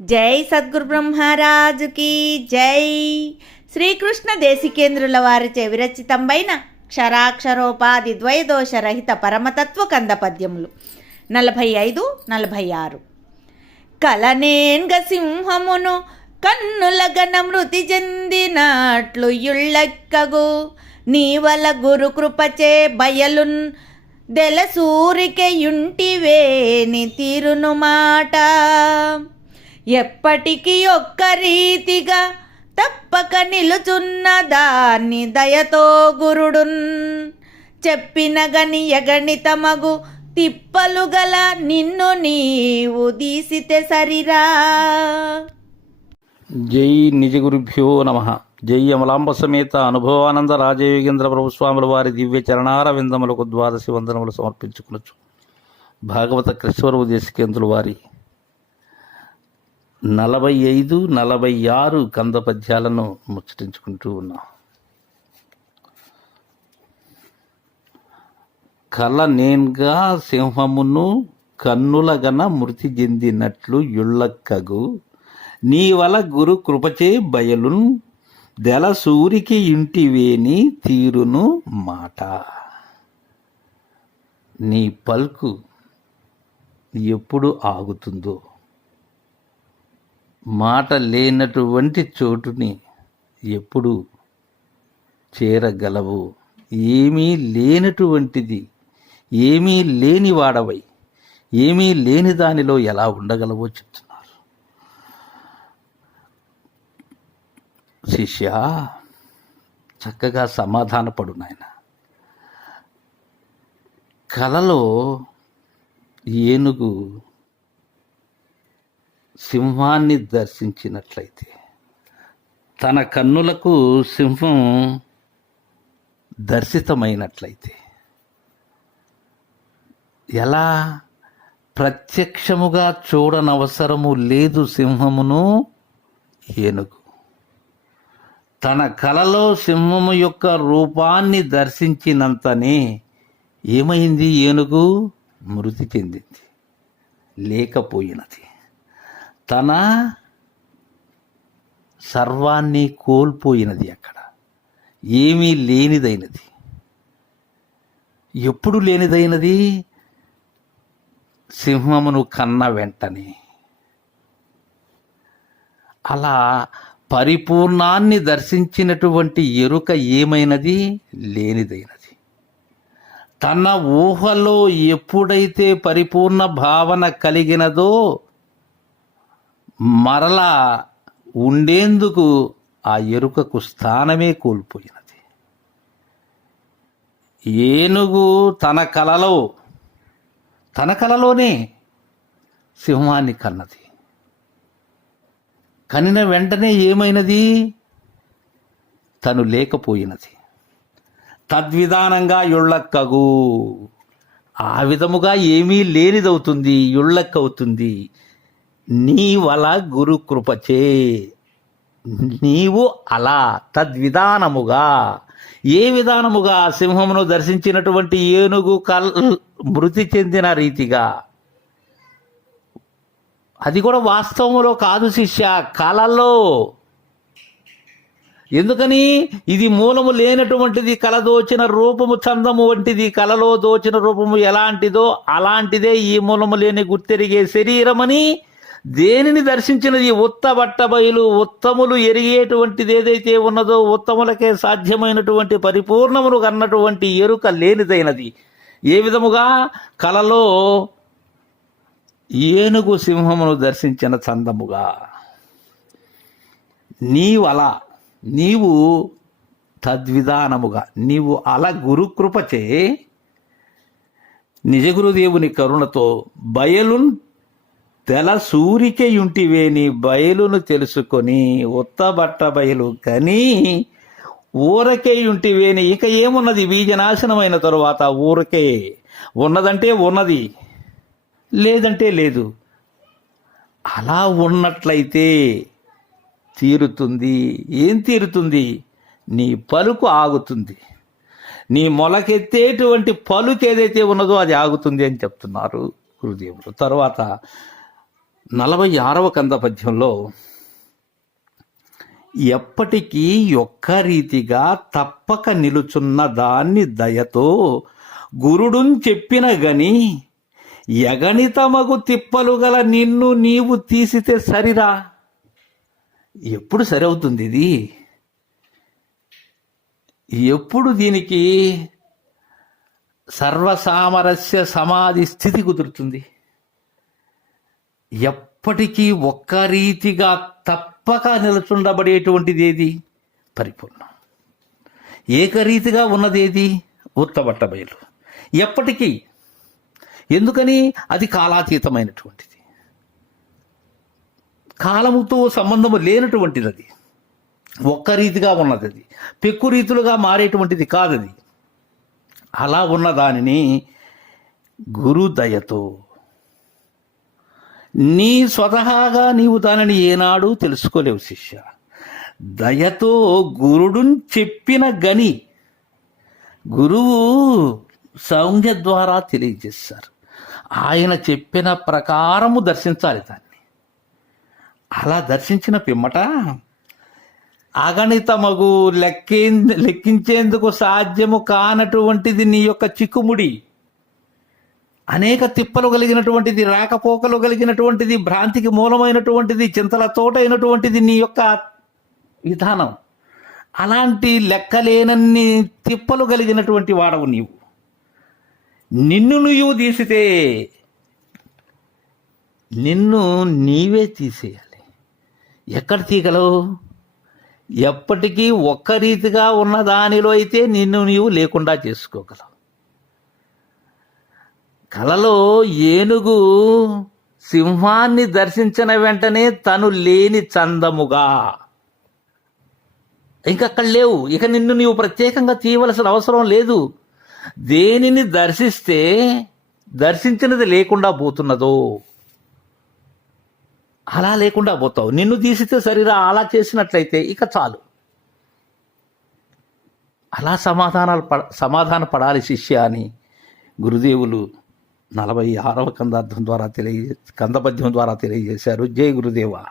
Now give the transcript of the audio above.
జై సద్గురు బ్రహ్మరాజుకి జై. శ్రీకృష్ణ దేశికేంద్రుల వారిచే విరచితంబైన క్షరాక్షరోపాధి ద్వయదోషరహిత పరమతత్వ కంద పద్యములు. నలభై ఐదు నలభై ఆరు. కలనేన్గ సింహమును కన్నులగన మృతి చెందినట్లు యుళ్ళెక్కగు. నీవల గురు కృపచే బయలున్ దెలసూరికెయుంటివేని తీరును మాట. ఎప్పటికీ ఒక్క రీతిగా తప్పక నిలుచున్న దాన్ని దయతో గురుడున్. చెప్పిన గని ఎగణితమగు తిప్పలు గల నిన్ను నీవు దీసితే సరిరా. జై నిజ గురుభ్యో నమ. జై అమలాంబ సమేత అనుభవానంద రాజయోగేంద్ర ప్రభుస్వాముల వారి దివ్య చరణార విందములకు ద్వాదశి వందనములు సమర్పించుకునొచ్చు. భాగవత కృష్ణవరపు దేశికేంద్రుల వారి నలభై ఐదు నలభై ఆరు కంద పద్యాలను ముచ్చటించుకుంటూ ఉన్నాం. కల నేన్గా సింహమును కన్నులగన మృతి చెందినట్లు యుళ్ళక్కగు. నీవల గురు కృపచే బయలున్ దెల సూరికి ఇంటివేని తీరును మాట. నీ పల్కు ఎప్పుడు ఆగుతుందో? మాట లేనటువంటి చోటుని ఎప్పుడు చేరగలవు? ఏమీ లేనటువంటిది ఏమీ లేని వాడవై ఏమీ లేని దానిలో ఎలా ఉండగలవో చెప్తున్నారు. శిష్య చక్కగా సమాధానపడు నాయన. కలలో ఏనుగు సింహాన్ని దర్శించినట్లయితే తన కన్నులకు సింహం దర్శితమైనట్లయితే ఎలా ప్రత్యక్షముగా చూడనవసరము లేదు సింహమును ఏనుగు. తన కలలో సింహము యొక్క రూపాన్ని దర్శించినంతనే ఏమైంది? ఏనుగు మృతి చెందింది లేకపోయినది. తన సర్వాన్ని కోల్పోయినది అక్కడ. ఏమీ లేనిదైనది. ఎప్పుడు లేనిదైనది? సింహమును కన్న వెంటనే. అలా పరిపూర్ణాన్ని దర్శించినటువంటి ఎరుక ఏమైనది? లేనిదైనది. తన ఊహలో ఎప్పుడైతే పరిపూర్ణ భావన కలిగినదో మరలా ఉండేందుకు ఆ ఎరుకకు స్థానమే కోల్పోయినది. ఏనుగు తన కలలో తన కలలోనే సింహాన్ని కన్నది. కనిన వెంటనే ఏమైనది? తను లేకపోయినది. తద్విధానంగా యుళ్ళక్కగు. ఆ విధముగా ఏమీ లేనిదవుతుంది యుళ్ళక్కవుతుంది. నీవల గురు కృపచే. నీవు అలా తద్విధానముగా. ఏ విధానముగా సింహమును దర్శించినటువంటి ఏనుగు కల్ మృతి చెందిన రీతిగా. అది కూడా వాస్తవములో కాదు శిష్య కలలో. ఎందుకని? ఇది మూలము లేనటువంటిది కళ దోచిన రూపము చందము వంటిది కలలో దోచిన రూపము ఎలాంటిదో అలాంటిదే ఈ మూలము లేని గుర్తెరిగే శరీరమని దేనిని దర్శించినది ఉత్తబట్ట బయలు ఉత్తములు ఎరిగేటువంటిది ఏదైతే ఉన్నదో ఉత్తములకే సాధ్యమైనటువంటి పరిపూర్ణమును కన్నటువంటి ఎరుక లేనిదైనది. ఏ విధముగా? కలలో ఏనుగు సింహమును దర్శించిన చందముగా. నీవు అలా నీవు తద్విధానముగా నీవు అల గురుకృపచే నిజగురుదేవుని కరుణతో బయలున్ తెల సూరికయుంటివేని బయలును తెలుసుకొని ఉత్తబట్ట బయలు కని ఊరకేయుంటివేని ఇక ఏమున్నది? బీజనాశనమైన తరువాత ఊరకే. ఉన్నదంటే ఉన్నది లేదంటే లేదు. అలా ఉన్నట్లయితే తీరుతుంది. ఏం తీరుతుంది? నీ పలుకు ఆగుతుంది. నీ మొలకెత్తేటువంటి పలుకు ఏదైతే ఉన్నదో అది ఆగుతుంది అని చెప్తున్నారు గురుదేవులు. తర్వాత నలభై ఆరవ కంద పద్యంలో ఎప్పటికీ ఒక్క రీతిగా తప్పక నిలుచున్న దాన్ని దయతో గురుడున్ చెప్పిన గని ఎగణితమగు తిప్పలు గల నిన్ను నీవు తీసితే సరిరా? ఎప్పుడు సరవుతుంది ఇది? ఎప్పుడు దీనికి సర్వసామరస్య సమాధి స్థితి కుదురుతుంది? ఎప్పటికీ ఒక్క రీతిగా తప్పక నిలుచుండబడేటువంటిది ఏది పరిపూర్ణం. ఏకరీతిగా ఉన్నదేది? ఉత్తబట్ట బయలు ఎప్పటికీ. ఎందుకని? అది కాలాతీతమైనటువంటిది. కాలముతో సంబంధము లేనటువంటిది అది ఒక్క రీతిగా ఉన్నది అది పెక్కు రీతులుగా మారేటువంటిది కాదది. అలా ఉన్న దానిని గురుదయతో నీ స్వతహాగా నీవు దానిని ఏనాడు తెలుసుకోలేవు శిష్య. దయతో గురుడున్ చెప్పిన గని గురువు సౌంజ్ఞ ద్వారా తెలియజేస్తారు. ఆయన చెప్పిన ప్రకారము దర్శించాలి దాన్ని. అలా దర్శించిన పిమ్మట అగణితమగు లెక్కే లెక్కించేందుకు సాధ్యము కానటువంటిది నీ యొక్క చిక్కుముడి. అనేక తిప్పలు కలిగినటువంటిది రాకపోకలు కలిగినటువంటిది భ్రాంతికి మూలమైనటువంటిది చింతల తోట అయినటువంటిది నీ యొక్క విధానం. అలాంటి లెక్కలేనన్ని తిప్పలు కలిగినటువంటి వాడవు నీవు. నిన్ను నువ్వు తీసితే నిన్ను నీవే తీసేయాలి. ఎక్కడ తీగలవు ఎప్పటికీ ఒక్క రీతిగా ఉన్న దానిలో అయితే నిన్ను నీవు లేకుండా చేసుకోగలవు. కలలో ఏనుగు సింహాన్ని దర్శించిన వెంటనే తను లేని చందముగా. ఇంకా అక్కడ లేవు. ఇక నిన్ను నీవు ప్రత్యేకంగా తీయవలసిన అవసరం లేదు. దేనిని దర్శిస్తే దర్శించినది లేకుండా పోతున్నదో. అలా లేకుండా పోతావు. నిన్ను తీసితే సరిరా అలా చేసినట్లయితే ఇక చాలు. అలా సమాధానాలు పడ సమాధాన పడాలి శిష్య అని గురుదేవులు నలభై ఆరవ కందార్థం ద్వారా తెలియ కందపద్యం ద్వారా తెలియజేశారు. జై గురుదేవా.